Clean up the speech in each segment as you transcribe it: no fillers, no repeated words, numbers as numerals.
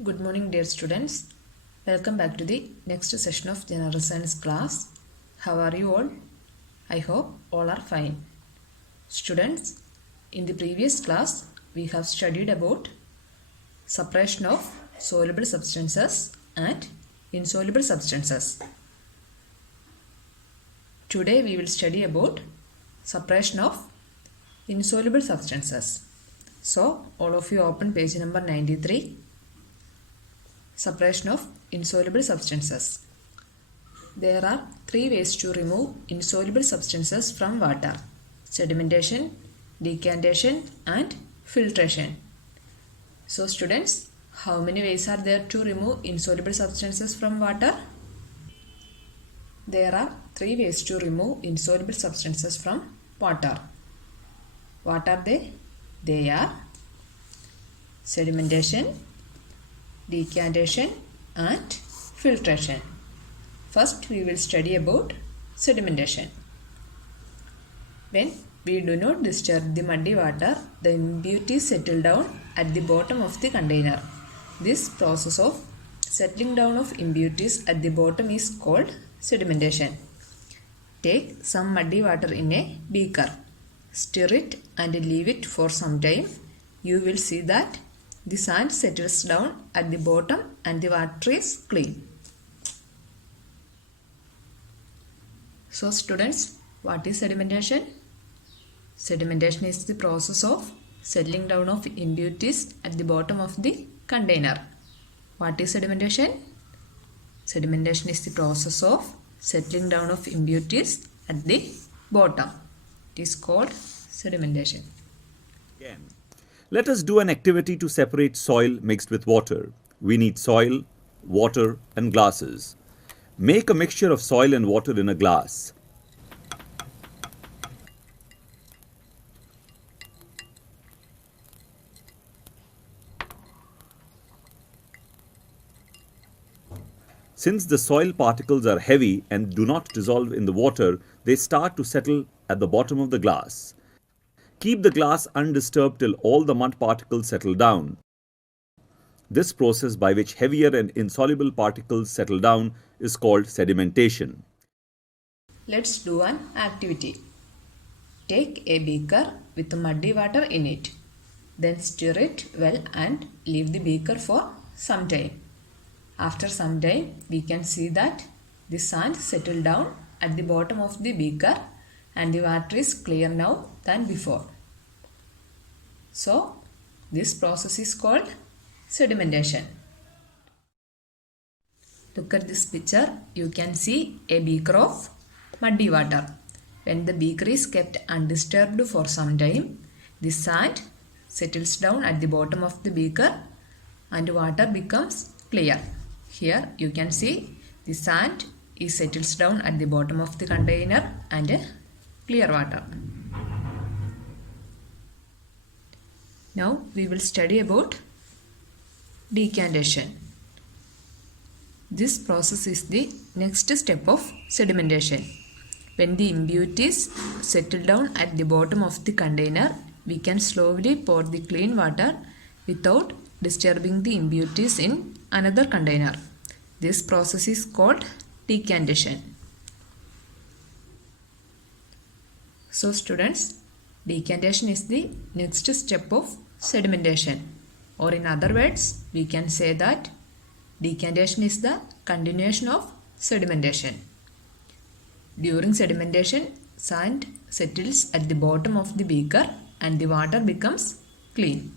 Good morning, dear students. Welcome back to the next session of General Science class. How are you all? I hope all are fine. Students, in the previous class, we have studied about separation of soluble substances and insoluble substances. Today, we will study about separation of insoluble substances. So, all of you open page number 93. Separation of insoluble substances. There are three ways to remove insoluble substances from water: sedimentation, decantation and filtration. So students, how many ways are there to remove insoluble substances from water? There are three ways to remove insoluble substances from water. What are they? They are sedimentation, decantation and filtration. First, we will study about sedimentation. When we do not disturb the muddy water, the impurities settle down at the bottom of the container. This process of settling down of impurities at the bottom is called sedimentation. Take some muddy water in a beaker. Stir it and leave it for some time. You will see that the sand settles down at the bottom and the water is clean. So students, what is sedimentation? Sedimentation is the process of settling down of impurities at the bottom of the container. What is sedimentation? Sedimentation is the process of settling down of impurities at the bottom. It is called sedimentation. Again. Let us do an activity to separate soil mixed with water. We need soil, water and glasses. Make a mixture of soil and water in a glass. Since the soil particles are heavy and do not dissolve in the water, they start to settle at the bottom of the glass. Keep the glass undisturbed till all the mud particles settle down. This process by which heavier and insoluble particles settle down is called sedimentation. Let's do an activity. Take a beaker with muddy water in it. Then stir it well and leave the beaker for some time. After some time, we can see that the sand settled down at the bottom of the beaker and the water is clear now than before. So, this process is called sedimentation. Look at this picture. You can see a beaker of muddy water. When the beaker is kept undisturbed for some time, the sand settles down at the bottom of the beaker and water becomes clear. Here you can see the sand settles down at the bottom of the container and clear water. Now we will study about decantation. This process is the next step of sedimentation. When the impurities settle down at the bottom of the container, we can slowly pour the clean water without disturbing the impurities in another container. This process is called decantation. So students, decantation is the next step of sedimentation, or in other words, we can say that decantation is the continuation of sedimentation. During sedimentation, sand settles at the bottom of the beaker and the water becomes clean.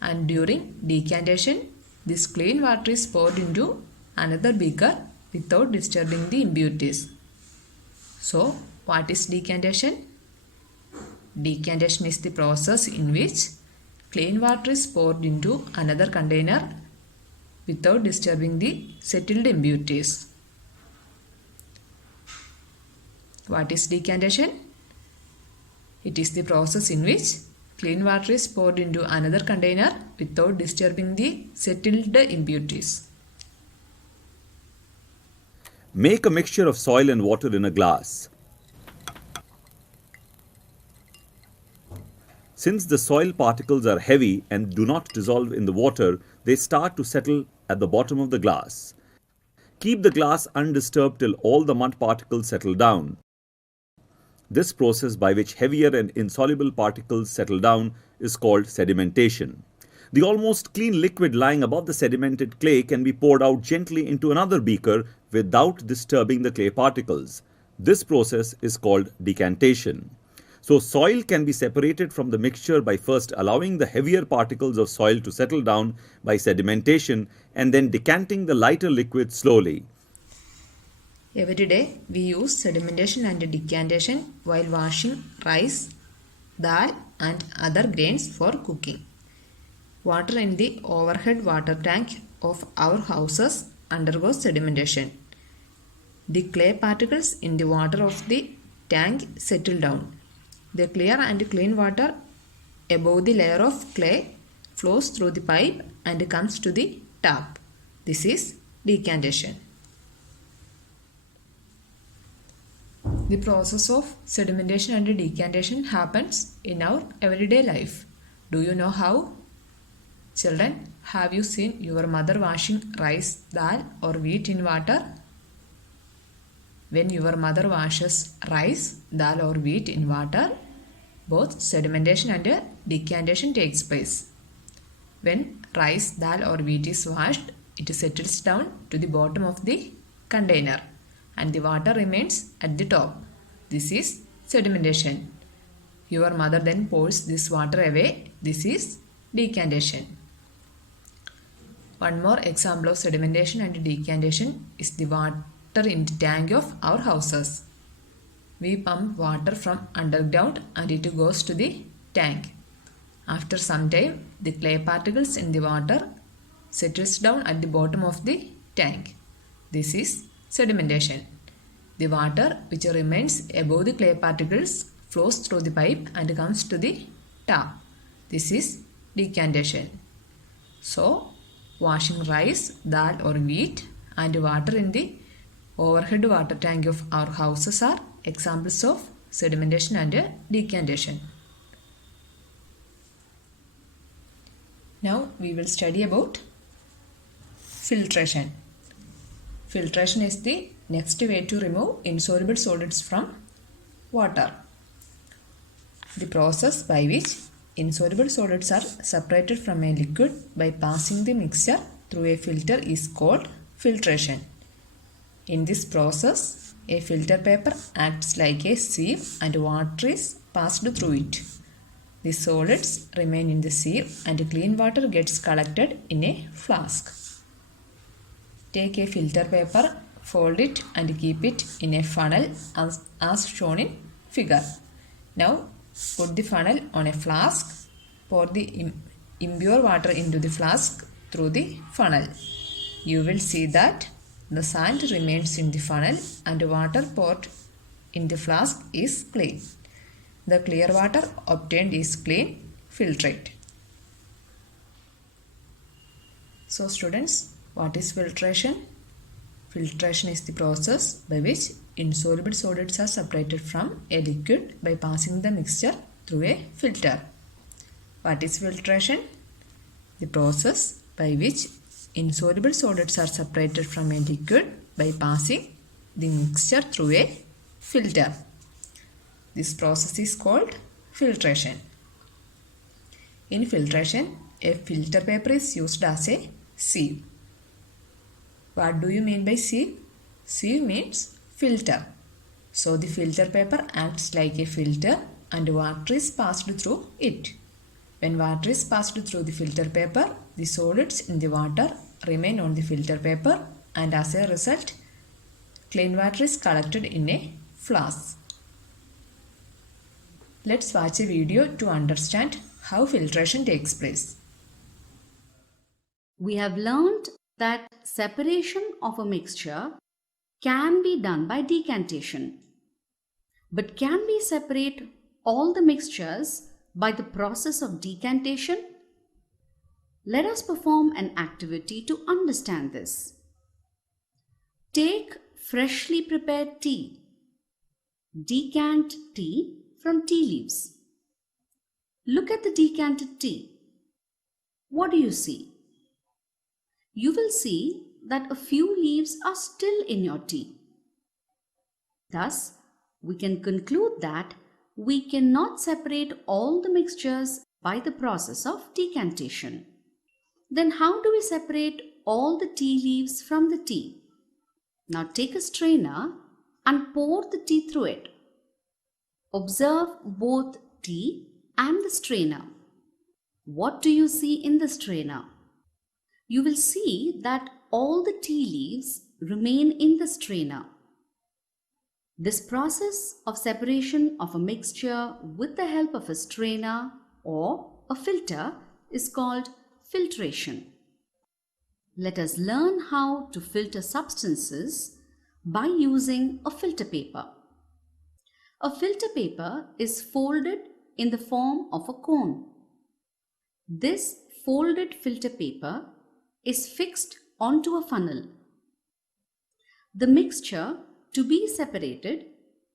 And during decantation, this clean water is poured into another beaker without disturbing the impurities. So, what is decantation? Decantation is the process in which clean water is poured into another container without disturbing the settled impurities. What is decantation? It is the process in which clean water is poured into another container without disturbing the settled impurities. Make a mixture of soil and water in a glass. Since the soil particles are heavy and do not dissolve in the water, they start to settle at the bottom of the glass. Keep the glass undisturbed till all the mud particles settle down. This process by which heavier and insoluble particles settle down is called sedimentation. The almost clean liquid lying above the sedimented clay can be poured out gently into another beaker without disturbing the clay particles. This process is called decantation. So soil can be separated from the mixture by first allowing the heavier particles of soil to settle down by sedimentation and then decanting the lighter liquid slowly. Every day we use sedimentation and decantation while washing rice, dal and other grains for cooking. Water in the overhead water tank of our houses undergoes sedimentation. The clay particles in the water of the tank settle down. The clear and clean water above the layer of clay flows through the pipe and comes to the tap. This is decantation. The process of sedimentation and decantation happens in our everyday life. Do you know how? Children, have you seen your mother washing rice, dal or wheat in water? When your mother washes rice, dal or wheat in water, both sedimentation and decantation takes place. When rice, dal or wheat is washed, it settles down to the bottom of the container and the water remains at the top. This is sedimentation. Your mother then pours this water away. This is decantation. One more example of sedimentation and decantation is the water in the tank of our houses. We pump water from underground and it goes to the tank. After some time, the clay particles in the water settles down at the bottom of the tank. This is sedimentation. The water which remains above the clay particles flows through the pipe and comes to the tap. This is decantation. So, washing rice, dal or wheat and water in the overhead water tank of our houses are examples of sedimentation and decantation. Now we will study about filtration. Filtration is the next way to remove insoluble solids from water. The process by which insoluble solids are separated from a liquid by passing the mixture through a filter is called filtration. In this process, a filter paper acts like a sieve and water is passed through it. The solids remain in the sieve and clean water gets collected in a flask. Take a filter paper, fold it and keep it in a funnel as shown in figure. Now put the funnel on a flask, pour the impure water into the flask through the funnel. You will see that the sand remains in the funnel and water poured in the flask is clean. The clear water obtained is clean filtrate. So students, what is filtration? Filtration is the process by which insoluble solids are separated from a liquid by passing the mixture through a filter. What is filtration? The process by which insoluble solids are separated from a liquid by passing the mixture through a filter. This process is called filtration. In filtration, a filter paper is used as a sieve. What do you mean by sieve? Sieve means filter. So the filter paper acts like a filter and water is passed through it. When water is passed through the filter paper, the solids in the water remain on the filter paper and as a result, clean water is collected in a flask. Let's watch a video to understand how filtration takes place. We have learned that separation of a mixture can be done by decantation. But can we separate all the mixtures by the process of decantation? Let us perform an activity to understand this. Take freshly prepared tea. Decant tea from tea leaves. Look at the decanted tea. What do you see? you will see that a few leaves are still in your tea. Thus, we can conclude that we cannot separate all the mixtures by the process of decantation. Then how do we separate all the tea leaves from the tea? Now take a strainer and pour the tea through it. Observe both tea and the strainer. What do you see in the strainer? You will see that all the tea leaves remain in the strainer. This process of separation of a mixture with the help of a strainer or a filter is called filtration. Let us learn how to filter substances by using a filter paper. A filter paper is folded in the form of a cone. This folded filter paper is fixed onto a funnel. The mixture to be separated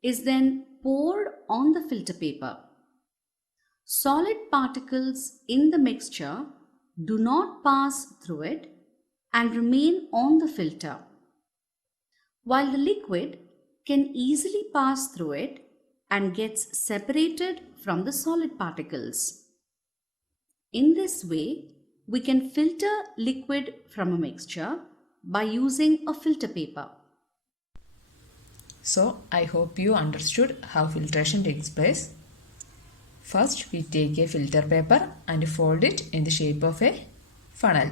is then poured on the filter paper. Solid particles in the mixture do not pass through it and remain on the filter, while the liquid can easily pass through it and gets separated from the solid particles. In this way, we can filter liquid from a mixture by using a filter paper. So, I hope you understood how filtration takes place. First, we take a filter paper and fold it in the shape of a funnel.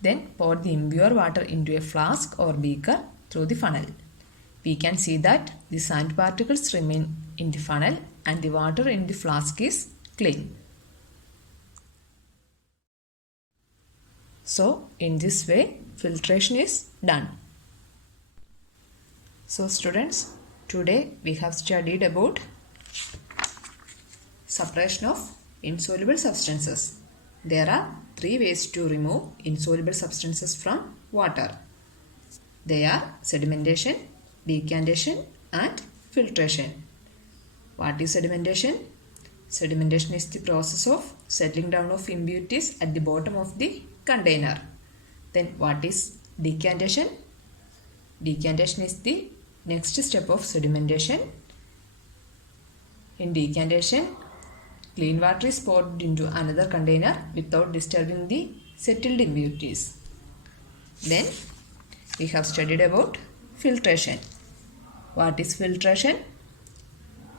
Then pour the impure water into a flask or beaker through the funnel. We can see that the sand particles remain in the funnel and the water in the flask is clean. So, in this way, filtration is done. So, students, today we have studied about separation of insoluble substances. There are 3 ways to remove insoluble substances from water. They are sedimentation, decantation and filtration. What is sedimentation? Sedimentation is the process of settling down of impurities at the bottom of the container. Then what is decantation? Decantation is the next step of sedimentation. In decantation, clean water is poured into another container without disturbing the settled impurities. Then we have studied about filtration. What is filtration?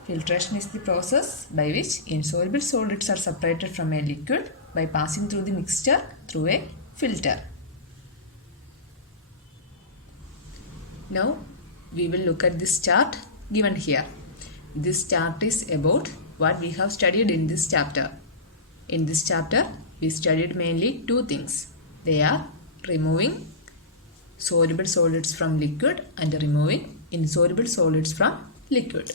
Filtration is the process by which insoluble solids are separated from a liquid by passing through the mixture through a filter. Now we will look at this chart given here. This chart is about what we have studied in this chapter. In this chapter, we studied mainly 2 things. They are removing soluble solids from liquid and removing insoluble solids from liquid.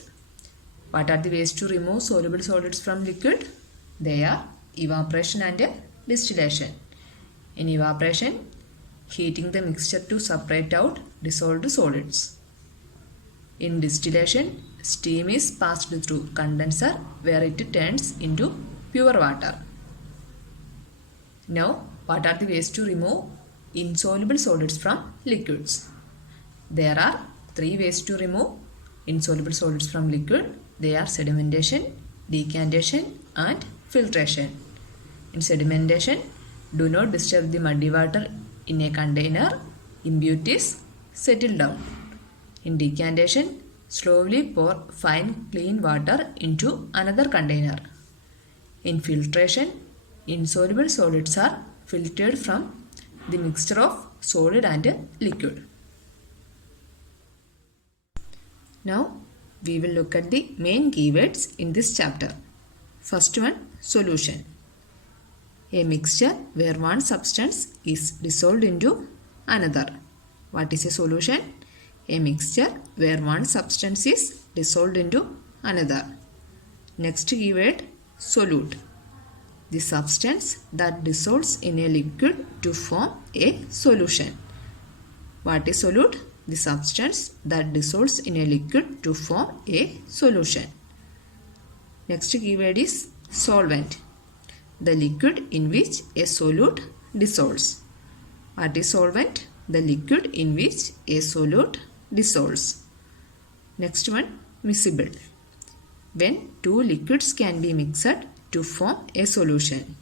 What are the ways to remove soluble solids from liquid? They are evaporation and distillation. In evaporation, heating the mixture to separate out dissolved solids. In distillation, steam is passed through condenser where it turns into pure water. Now, what are the ways to remove insoluble solids from liquids? There are 3 ways to remove insoluble solids from liquid. They are sedimentation, decantation and filtration. In sedimentation, do not disturb the muddy water in a container. Impurities settle down. In decantation, slowly pour fine clean water into another container. In filtration, insoluble solids are filtered from the mixture of solid and liquid. Now, we will look at the main keywords in this chapter. First one, solution. A mixture where one substance is dissolved into another. What is a solution? A mixture where one substance is dissolved into another. Next keyword, solute. The substance that dissolves in a liquid to form a solution. What is solute? The substance that dissolves in a liquid to form a solution. Next keyword is solvent. The liquid in which a solute dissolves. What is solvent? The liquid in which a solute dissolves. Next one, miscible. When two liquids can be mixed to form a solution.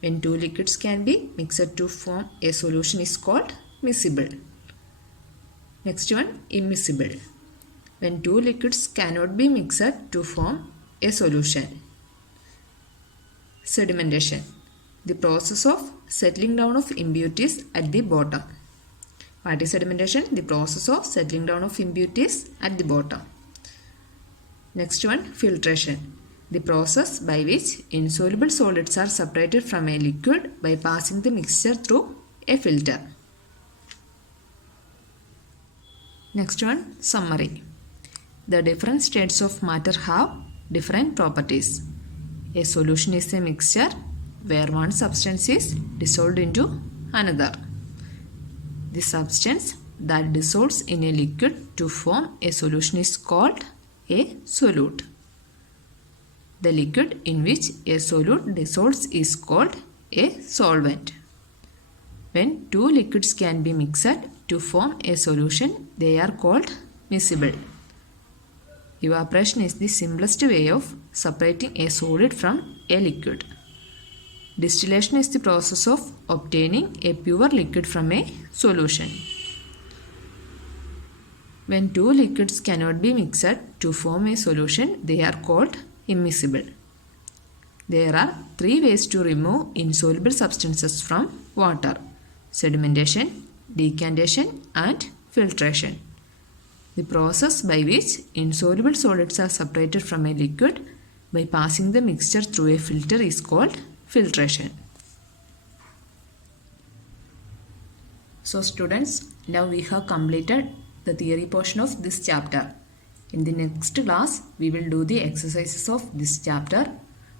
When two liquids can be mixed to form a solution is called miscible. Next one, immiscible. When two liquids cannot be mixed to form a solution. Sedimentation. The process of settling down of impurities at the bottom. What is sedimentation? The process of settling down of impurities at the bottom. Next one, filtration. The process by which insoluble solids are separated from a liquid by passing the mixture through a filter. Next one, summary. The different states of matter have different properties. A solution is a mixture where one substance is dissolved into another. The substance that dissolves in a liquid to form a solution is called a solute. The liquid in which a solute dissolves is called a solvent. When two liquids can be mixed to form a solution, they are called miscible. Evaporation is the simplest way of separating a solid from a liquid. Distillation is the process of obtaining a pure liquid from a solution. When two liquids cannot be mixed to form a solution, they are called immiscible. There are three ways to remove insoluble substances from water: sedimentation, decantation, and filtration. The process by which insoluble solids are separated from a liquid by passing the mixture through a filter is called filtration. So students, now we have completed the theory portion of this chapter. In the next class, we will do the exercises of this chapter.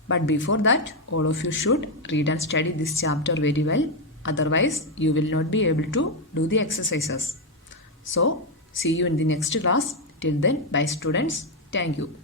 But before that, all of you should read and study this chapter very well. Otherwise, you will not be able to do the exercises. So, see you in the next class. Till then, bye students. Thank you.